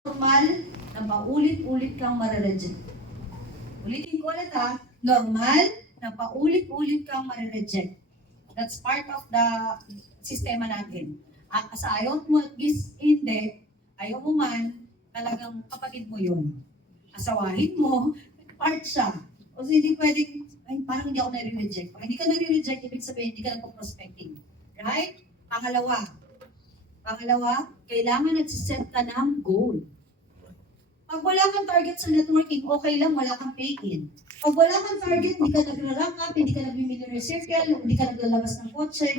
Normal na paulit-ulit kang marereject. Ulitin ko ulit ha, normal na paulit-ulit kang marereject. That's part of the sistema natin. At sa ayaw mo at least hindi, ayaw mo man, talagang kapatid mo yun. Asawahin mo, part siya. O so, hindi pwedeng, ay parang hindi ako nare-reject. Pag hindi ka nare-reject, ibig sabihin hindi ka nagpo-prospecting. Right? Pangalawa, kailangan nagsiset ka ng goal. Pag wala kang target sa networking, okay lang, wala kang pay-in. Pag wala kang target, hindi ka nagra-rank up, hindi ka nag-millionaire circle, hindi ka naglalabas ng kotse,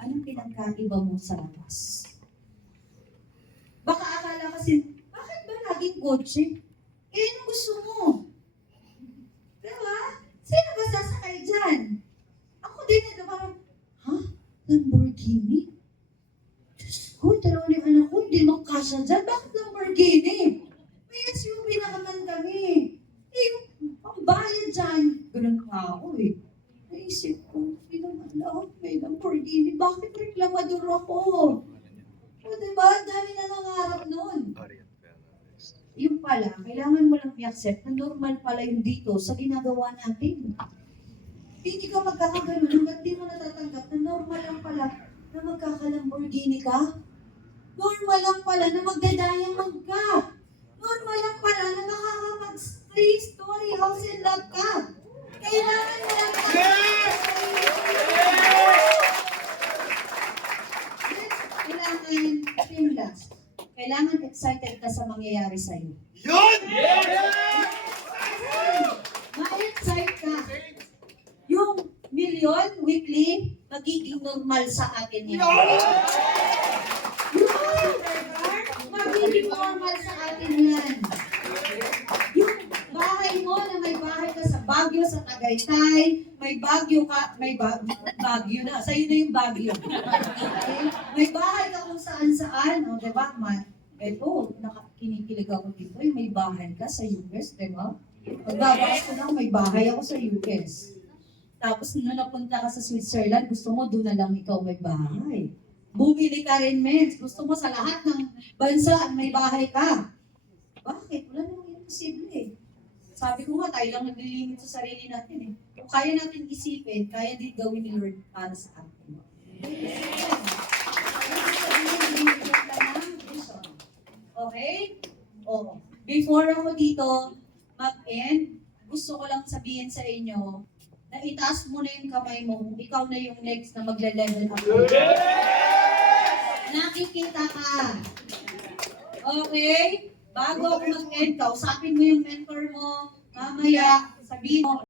anong pinagkaiba mo sa labas? Baka akala kasi, bakit ba laging kotse? Eh, anong gusto mo? Diba? Sino ba sasakay dyan? Ako din na parang, ha? Lamborghini? Diyos ko, dalawa ng anak ko, hindi makasya dyan. Bakit Lamborghini? May SUV na naman kami. Eh, ang bayad dyan. Ganun ka ako eh. Naisip ko, hindi naman lahat may Lamborghini. Bakit reklamador ako? O diba, dami na nangarap nun. Yung pala, kailangan mo lang i-accept na normal pala yung dito sa ginagawa natin. Hindi ka magkakagano hanggat di mo natatanggap na normal lang pala na magkaka-Lamborghini ka. Normal lang pala na magdadayamag ka. Normal lang pala na makakapag-3-story house and lot ka. Kailangan mo lang kailangan excited ka sa mangyayari sa'yo. Yun! Ma-excite ka. Yung million weekly, magiging normal sa atin yan. Magiging normal sa atin yan. Yung bahay mo na may bahay ka sa Baguio, sa Tagaytay, may Baguio ka, may Baguio na, sa'yo na yung Baguio. Okay? May bahay ka kung saan-saan, no? Diba, man? Eto, kinikilig ako dito, yung may bahay ka sa US, diba? Pagbabas ko lang, may bahay ako sa US. Tapos nung napunta ka sa Switzerland, gusto mo doon na lang ikaw may bahay. Bumili ka rin, Mens. Gusto mo sa lahat ng bansa may bahay ka. Bakit? Wala namang imposible eh. Sabi ko nga, tayo lang naglilimit sa sarili natin eh. Kung kaya natin isipin, kaya din gawin ni Lord para sa atin. Okay? Oh. Before ako dito mag-end, gusto ko lang sabihin sa inyo na itaas mo na yung kamay mo, ikaw na yung next na magle-level up. Nakikita ka. Okay? Bago ako mag-end, kausapin mo yung mentor mo, mamaya, sabihin mo,